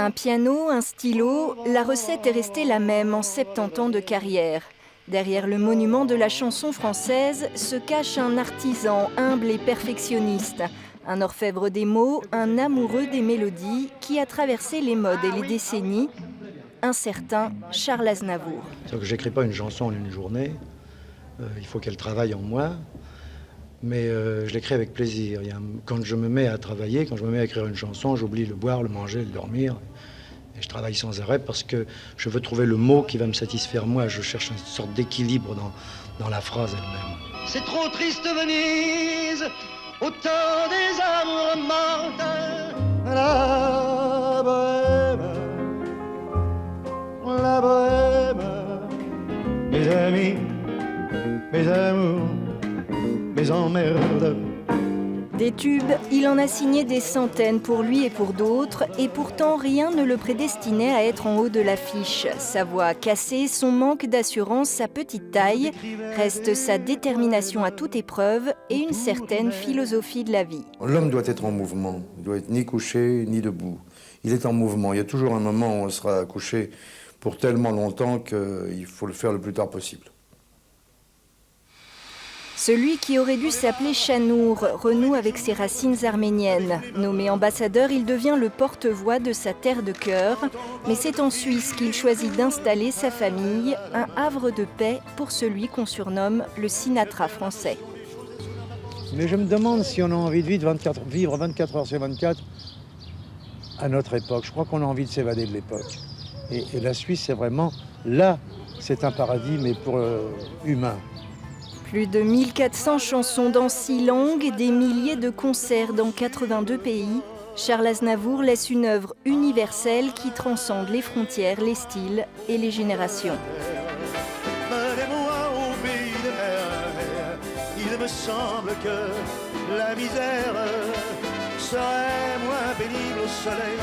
Un piano, un stylo, la recette est restée la même en 70 ans de carrière. Derrière le monument de la chanson française se cache un artisan humble et perfectionniste, un orfèvre des mots, un amoureux des mélodies qui a traversé les modes et les décennies, un certain Charles Aznavour. C'est-à-dire que j'écris pas une chanson en une journée, il faut qu'elle travaille en moi, mais je l'écris avec plaisir. Quand je me mets à travailler, quand je me mets à écrire une chanson, j'oublie le boire, le manger, le dormir. Et je travaille sans arrêt parce que je veux trouver le mot qui va me satisfaire moi. Je cherche une sorte d'équilibre dans la phrase elle-même. C'est trop triste Venise, au temps des amours mortels. La bohème, mes amis, mes amours, mes emmerdes. Des tubes, il en a signé des centaines pour lui et pour d'autres, et pourtant rien ne le prédestinait à être en haut de l'affiche. Sa voix cassée, son manque d'assurance, sa petite taille, reste sa détermination à toute épreuve et une certaine philosophie de la vie. L'homme doit être en mouvement, il doit être ni couché ni debout. Il est en mouvement, il y a toujours un moment où on sera couché pour tellement longtemps qu'il faut le faire le plus tard possible. Celui qui aurait dû s'appeler Chanour renoue avec ses racines arméniennes. Nommé ambassadeur, il devient le porte-voix de sa terre de cœur. Mais c'est en Suisse qu'il choisit d'installer sa famille, un havre de paix pour celui qu'on surnomme le Sinatra français. Mais je me demande si on a envie de vivre 24 heures sur 24 à notre époque. Je crois qu'on a envie de s'évader de l'époque. Et la Suisse, c'est vraiment, là, c'est un paradis, mais pour humain. Plus de 1400 chansons dans 6 langues, des milliers de concerts dans 82 pays. Charles Aznavour laisse une œuvre universelle qui transcende les frontières, les styles et les générations. Menez-moi au pays de mer. Il me semble que la misère serait moins pénible au soleil